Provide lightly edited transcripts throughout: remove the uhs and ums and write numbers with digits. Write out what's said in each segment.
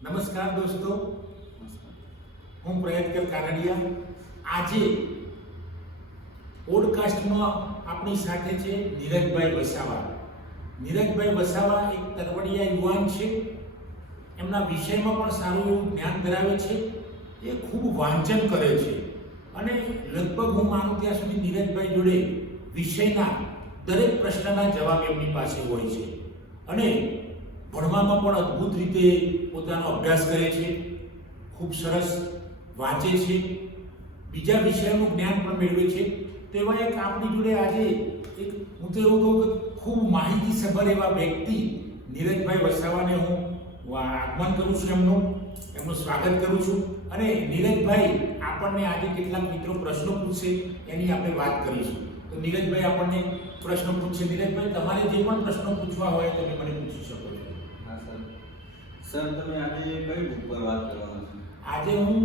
નમસ્કાર દોસ્તો, હું પ્રયત્કર કાનડિયા. આજે પોડકાસ્ટમાં આપણી સાથે છે નીરજભાઈ વસાવા. નીરજભાઈ વસાવા એક તરવડિયા યુવાન છે. એમના વિષયમાં પણ સારું એવું જ્ઞાન ધરાવે છે. એ ખૂબ વાંચન કરે છે અને લગભગ હું માનું ત્યાં સુધી નીરજભાઈ જોડે વિષયના દરેક પ્રશ્નના જવાબ એમની પાસે હોય છે અને ભણવામાં પણ અદ્ભુત રીતે પોતાનો અભ્યાસ કરે છે. ખૂબ સરસ વાંચે છે, બીજા વિષયોનું જ્ઞાન પણ મેળવે છે. તો એવા એક આપણી જોડે આજે એક હું તો એવું કહું કે ખૂબ માહિતીસભર એવા વ્યક્તિ નીરજભાઈ વસાવાને હું આગમન કરું છું, એમનું સ્વાગત કરું છું. અને નીરજભાઈ આપણને આજે કેટલાક મિત્રો પ્રશ્નો પૂછશે, એની આપણે વાત કરીશું. તો નીરજભાઈ આપણને પ્રશ્નો પૂછશે. નીરજભાઈ, તમારે જે પણ પ્રશ્નો પૂછવા હોય તમે મને પૂછી શકો છો. સર, તમે આજે કઈ બુક પર વાત કરવાના છો? આજે હું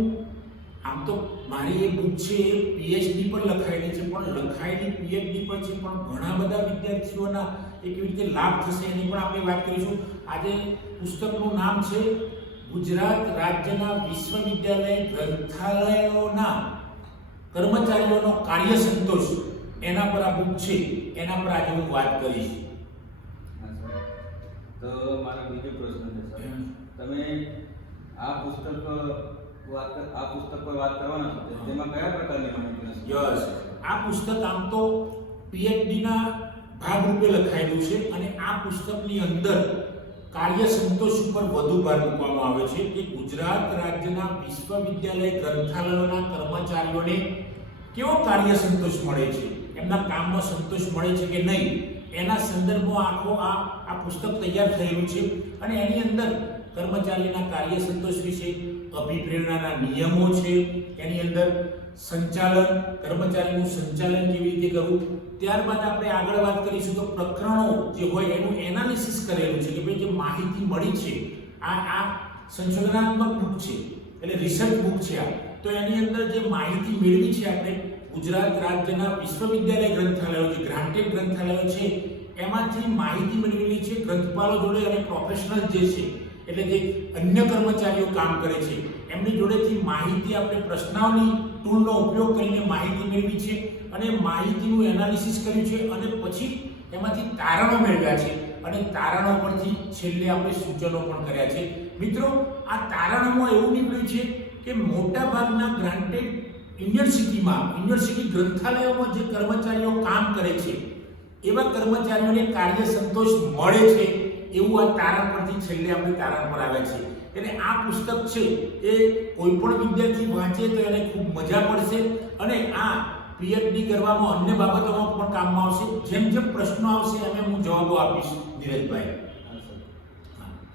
આમ તો મારી એ બુક છે એ પીએચડી પર લખાયેલી છે, પણ લખાયેલી પીએચડી પર છે, પણ ઘણા બધા વિદ્યાર્થીઓના એ કેવી રીતે લાભ થશે એની પણ આપણે વાત કરીશું. આજે પુસ્તકનું નામ છે ગુજરાત રાજ્યના વિશ્વવિદ્યાલય ગ્રંથાલયોના કર્મચારીઓનો કાર્ય સંતોષ. એના પર આ બુક છે, એના પર આજે હું વાત કરીશ. તો મારો બીજો પ્રશ્ન છે સર, તમે આ પુસ્તક પર વાત કરવાના છો, તેમાં કયા પ્રકારની માહિતી હશે? યસ, આ પુસ્તક આમ તો પીએચડીના ભાગરૂપે લખાયેલું છે અને આ પુસ્તકની અંદર કાર્ય સંતોષ ઉપર વધુ ભાર મૂકવામાં આવે છે કે ગુજરાત રાજ્યના વિશ્વવિદ્યાલય ગ્રંથાલયોના કર્મચારીઓને કેવો કાર્ય સંતોષ મળે છે, એમના કામમાં સંતોષ મળે છે કે નહીં, એના સંદર્ભમાં આખો આ પુસ્તક તૈયાર થયેલું છે. અને એની અંદર કર્મચારીના કાર્ય સંતોષ વિશે અભિપ્રેરણાના નિયમો છે, એની અંદર સંચાલન, કર્મચારીનું સંચાલન કેવી રીતે કરવું. ત્યારબાદ આપણે આગળ વાત કરીશું તો પ્રકરણો જે હોય એનું એનાલિસિસ કરેલું છે કે ભાઈ જે માહિતી મળી છે, આ સંશોધનાત્મક બુક છે, એટલે રિસર્ચ બુક છે આ. તો એની અંદર જે માહિતી મેળવી છે આપણે ગુજરાત રાજ્યના વિશ્વવિદ્યાલય ગ્રંથાલયો, જે ગ્રાન્ટેડ ગ્રંથાલયો છે, એમાંથી માહિતી મેળવેલી છે ગ્રંથપાલો જોડે અને પ્રોફેશનલ જે છે, એટલે જે અન્ય કર્મચારીઓ કામ કરે છે એમની જોડેથી માહિતી આપણે પ્રશ્નાવલી ટૂલનો ઉપયોગ કરીને માહિતી મેળવી છે અને માહિતીનું એનાલિસિસ કર્યું છે અને પછી એમાંથી તારણો મેળવ્યા છે અને તારણો પરથી છેલ્લે આપણે સૂચનો પણ કર્યા છે. મિત્રો, આ તારણોમાં એવું નીકળ્યું છે કે મોટા ભાગના ગ્રાન્ટેડ યુનિવર્સિટી ગ્રંથાલયોમાં જે કર્મચારીઓ કામ કરે છે એવા કર્મચારીઓને કાર્ય સંતોષ મળે છે એવું આ તારણ પરથી છેલ્લે આપણે તારણ પર આવ્યા છે. એટલે આ પુસ્તક છે એ કોઈ પણ વિદ્યાર્થી વાંચે તો એને ખૂબ મજા પડશે અને આ પીએચડી કરવામાં અન્ય બાબતોમાં પણ કામમાં આવશે. જેમ જેમ પ્રશ્નો આવશે એમ હું જવાબો આપીશ. નીરજભાઈ.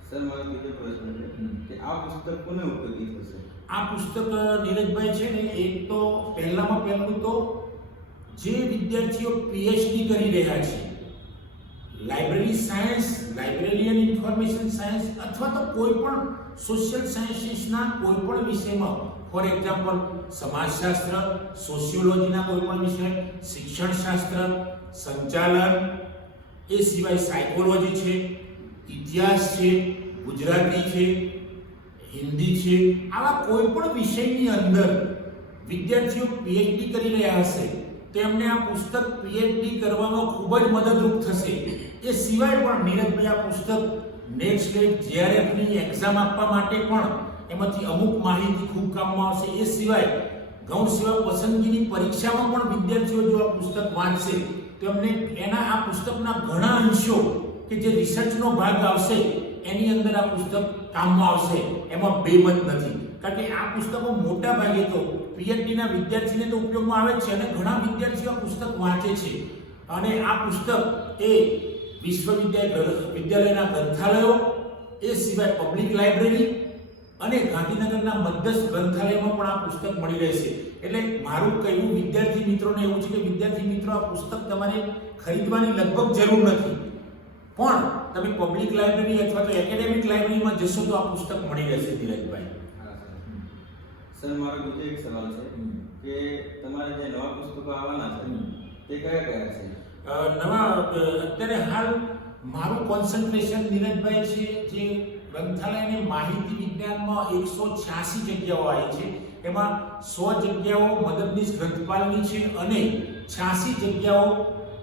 સર, મારો બીજો પ્રશ્ન છે કે આ પુસ્તક કોને ઉપયોગી થશે? આ પુસ્તક નીરજભાઈ છે ને, એક તો પહેલું તો જે વિદ્યાર્થીઓ પીએચડી કરી રહ્યા છે, library science, librarian information science અથવા તો કોઈ પણ સોશિયલ સાયન્સીસના કોઈ પણ વિષયમાં, ફોર એક્ઝામ્પલ સમાજશાસ્ત્ર, સોશિયોલોજીના કોઈ પણ વિષય, શિક્ષણશાસ્ત્ર, સંચાલન, એ સિવાય સાયકોલોજી છે, ઇતિહાસ છે, ગુજરાતી છે, હિન્દી છે, આવા કોઈ પણ વિષયની અંદર વિદ્યાર્થીઓ પીએચડી કરી રહ્યા હશે તો એમને આ પુસ્તક પીએચડી કરવામાં ખૂબ જ મદદરૂપ થશે. એ સિવાય પણ નીરજભાઈ આ પુસ્તક નેટ સ્લેટ જેઆરએફની એક્ઝામ આપવા માટે પણ એમાંથી અમુક માહિતી ખૂબ કામમાં આવશે. એ સિવાય ગૌણ સેવા પસંદગીની પરીક્ષામાં પણ વિદ્યાર્થીઓ જો આ પુસ્તક વાંચશે તો એમને આ પુસ્તકના ઘણા અંશો કે જે રિસર્ચનો ભાગ આવશે એની અંદર આ પુસ્તક કામમાં આવશે. એમાં બેમત નથી, કારણ કે આ પુસ્તકો મોટા ભાગે તો પીએચડીના વિદ્યાર્થીને તો ઉપયોગમાં આવે છે અને ઘણા વિદ્યાર્થીઓ આ પુસ્તક વાંચે છે. અને આ પુસ્તક એ વિશ્વવિદ્યાલયના ગ્રંથાલયો, એ સિવાય પબ્લિક લાઇબ્રેરી અને ગાંધીનગરના મધ્યસ્થ ગ્રંથાલયમાં પણ આ પુસ્તક મળી રહેશે. એટલે મારું કહેવું વિદ્યાર્થી મિત્રોને એવું છે કે વિદ્યાર્થી મિત્રો, આ પુસ્તક તમારે ખરીદવાની લગભગ જરૂર નથી, પણ તમે પબ્લિક લાઇબ્રેરી અથવા તો એકેડેમિક લાઇબ્રેરીમાં જશો તો આ પુસ્તક મળી રહેશે. ધીરજભાઈ. સર, મારો બીજો એક સવાલ છે કે તમારે જે નવા પુસ્તકો આવવાના છે તે કયા કયા છે? અત્યારે હાલ મારું કોન્સન્ટ્રેશન નીરજભાઈ છે જે ગ્રંથાલયની માહિતી વિજ્ઞાનમાં 186 જગ્યાઓ આવી છે. એમાં 100 જગ્યાઓ મદદનીશ ગ્રંથપાલની છે અને 86 જગ્યાઓ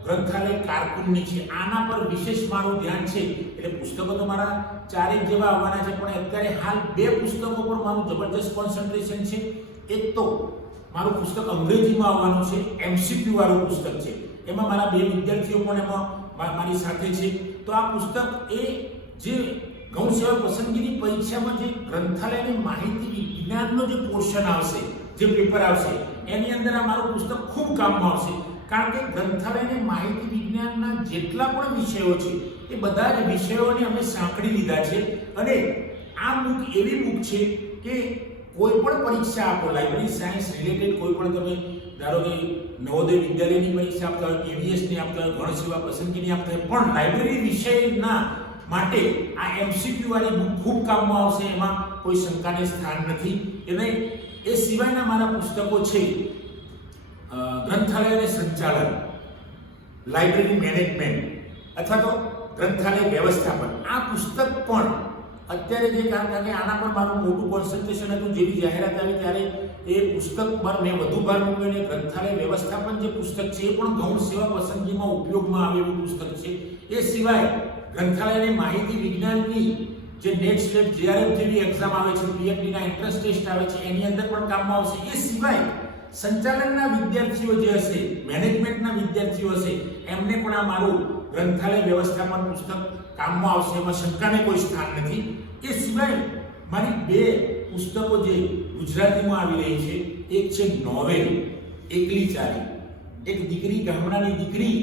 ગ્રંથાલય કારકુનની છે. આના પર વિશેષ મારું ધ્યાન છે. એટલે પુસ્તકો તો મારા 4 જેવા આવવાના છે, પણ અત્યારે હાલ 2 પુસ્તકો પર મારું જબરજસ્ત કોન્સન્ટ્રેશન છે. એક તો મારું પુસ્તક અંગ્રેજીમાં આવવાનું છે, MCQ વાળું પુસ્તક છે. એમાં મારા 2 વિદ્યાર્થીઓ પણ એમાં મારી સાથે છે. તો આ પુસ્તક એ જે ગૌણ સેવા પસંદગીની પરીક્ષામાં જે ગ્રંથાલયની માહિતી વિજ્ઞાનનો જે પોર્શન આવશે, જે પેપર આવશે, એની અંદર આ મારું પુસ્તક ખૂબ કામમાં આવશે. કારણ કે ગ્રંથાલયની માહિતી વિજ્ઞાનના જેટલા પણ વિષયો છે એ બધા જ વિષયોને અમે સાંકળી લીધા છે. અને આ બુક એવી બુક છે કે કોઈ પણ પરીક્ષા આપો, લાઇબ્રેરી સાયન્સ રિલેટેડ કોઈ પણ તમે ધારો કે નવોદય વિદ્યાલયની પરીક્ષા આપતા હોય, KVSની આપતા હોય, ગૌણ સેવા પસંદગીની આપતા હોય, પણ લાઇબ્રેરી વિષયના માટે આ MCQ વાળી બુક ખૂબ કામમાં આવશે. એમાં કોઈ શંકાને સ્થાન નથી. એને એ સિવાયના મારા પુસ્તકો છે ગ્રંથાલય અને સંચાલન, લાઇબ્રેરી મેનેજમેન્ટ અથવા તો ગ્રંથાલય વ્યવસ્થાપન. આ પુસ્તક પણ અત્યારે જે કારણ કે આના પર મારું મોટું કોન્સન્ટ્રેશન હતું, જેવી જાહેરાત આવી ત્યારે એ પુસ્તક પર મેં વધુ ભાર મૂક્યો. અને ગ્રંથાલય વ્યવસ્થાપન જે પુસ્તક છે એ પણ ગૌણ સેવા પસંદગીમાં ઉપયોગમાં આવે એવું પુસ્તક છે. એ સિવાય ગ્રંથાલયની માહિતી વિજ્ઞાનની જે નેટ સ્લેટ JRF જેવી એક્ઝામ આવે છે, PhD ના એન્ટ્રન્સ ટેસ્ટ આવે છે, એની અંદર પણ કામમાં આવશે. એ સિવાય સંચાલનના વિદ્યાર્થીઓ જે હશે, મેનેજમેન્ટના વિદ્યાર્થીઓ હશે, એમને પણ આ મારું ગ્રંથાલય વ્યવસ્થાપન પુસ્તક કામમાં આવશે. એમાં શંકાને કોઈ સ્થાન નથી. એ સિવાય મારી 2 પુસ્તકો જે ગુજરાતીમાં આવી રહી છે, એક છે નોવેલ એકલી ચાલી. એક દીકરી, ગામડાની દીકરી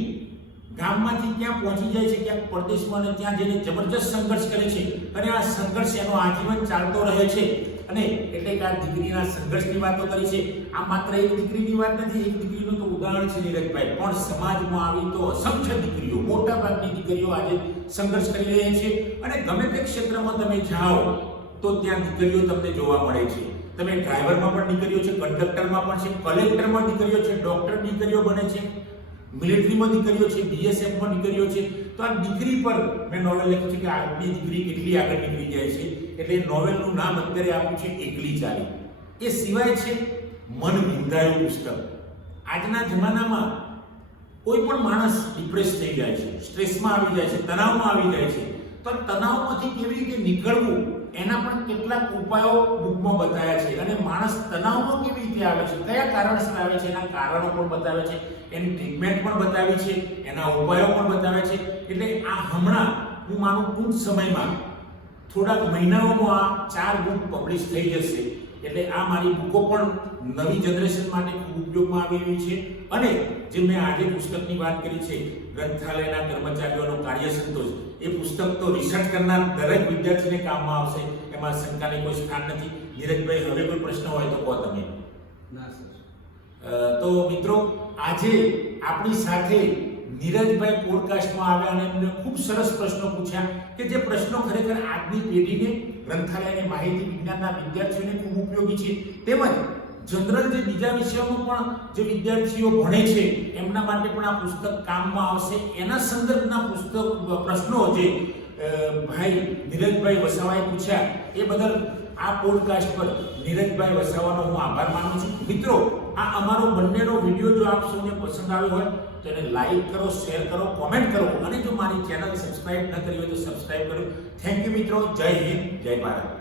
ગામમાંથી ક્યાં પહોંચી જાય છે, ક્યાંક પરદેશમાં, અને ત્યાં જઈને જબરજસ્ત સંઘર્ષ કરે છે અને આ સંઘર્ષ એનો આજીવન ચાલતો રહે છે. અને એટલે કે આ દીકરીના સંઘર્ષની વાતો કરી છે. આ માત્ર એક દીકરીની વાત નથી, એક દીકરીનું તો ઉદાહરણ છે નીરજભાઈ, પણ સમાજમાં આવી તો અસંખ્ય દીકરીઓ, મોટાભાગની દીકરીઓ આજે સંઘર્ષ કરી રહી છે. અને ગમે તે ક્ષેત્રમાં તમે જાઓ તો ત્યાં દીકરીઓ તમને જોવા મળે છે. તમે ડ્રાઈવરમાં પણ દીકરીઓ છે, કંડક્ટરમાં પણ છે, કલેક્ટરમાં દીકરીઓ છે, ડોક્ટર દીકરીઓ બને છે, મિલિટરીમાં દીકરીઓ છે, BSFમાં દીકરીઓ છે. તો આ દીકરી પર મેં નોવેલ લખી છે કે આપણી દીકરી કેટલી આગળ નીકળી જાય છે. એટલે નોવેલનું નામ અત્યારે આપ્યું છે એકલી ચાલી. એ સિવાય છે મન વિંધાયું પુસ્તક. આજના જમાનામાં કોઈ પણ માણસ ડિપ્રેસ થઈ જાય છે, સ્ટ્રેસમાં આવી જાય છે, તણાવમાં આવી જાય છે. તો તણાવમાંથી કેવી રીતે નીકળવું એના પણ કેટલાક ઉપાયો બુકમાં બતાવ્યા છે. અને માણસ તણાવમાં કેવી રીતે આવે છે, કયા કારણસર આવે છે, એના કારણો પણ બતાવે છે, એની ટ્રીટમેન્ટ પણ બતાવી છે, એના ઉપાયો પણ બતાવે છે. એટલે આ હમણાં હું માનું ટૂંક સમયમાં થોડાક મહિનાઓમાં આ 4 બુક પબ્લિશ થઈ જશે. એટલે આ મારી બુકો પણ નવી જનરેશન માટે ખૂબ ઉપયોગમાં આવી રહી છે. અને જે મેં આજે પુસ્તકની વાત કરી છે, ગ્રંથાલયના કર્મચારીઓનો કાર્ય સંતોષ, એ પુસ્તક તો રિસર્ચ કરનાર દરેક વિદ્યાર્થીને કામમાં આવશે. એમાં શંકાને કોઈ સ્થાન નથી. નીરજભાઈ, હવે કોઈ પ્રશ્ન હોય તો કહો તમે. ના સર. તો મિત્રો, આજે આપણી સાથે નીરજભાઈ પોડકાસ્ટમાં આવ્યા અને એમને ખૂબ સરસ પ્રશ્નો પૂછ્યા કે જે પ્રશ્નો ખરેખર આજની પેઢીને, ગ્રંથાલયની માહિતી વિજ્ઞાનના વિદ્યાર્થીઓને ખૂબ ઉપયોગી છે. તેમજ જનરલ જે બીજા વિષયોમાં પણ જે વિદ્યાર્થીઓ ભણે છે એમના માટે પણ આ પુસ્તક કામમાં આવશે. એના સંદર્ભના પ્રશ્નો જે ભાઈ નીરજભાઈ વસાવાએ પૂછ્યા એ બદલ આ પોડકાસ્ટ પર નીરજભાઈ વસાવાનો હું આભાર માનું છું. મિત્રો, આ અમારો બંનેનો વિડીયો જો આપ સૌને પસંદ આવ્યો હોય તો એને લાઈક કરો, શેર કરો, કોમેન્ટ કરો અને જો મારી ચેનલ સબસ્ક્રાઇબ ન કરી હોય તો સબસ્ક્રાઇબ કરો. થેન્ક યુ મિત્રો. જય હિન્દ, જય ભારત.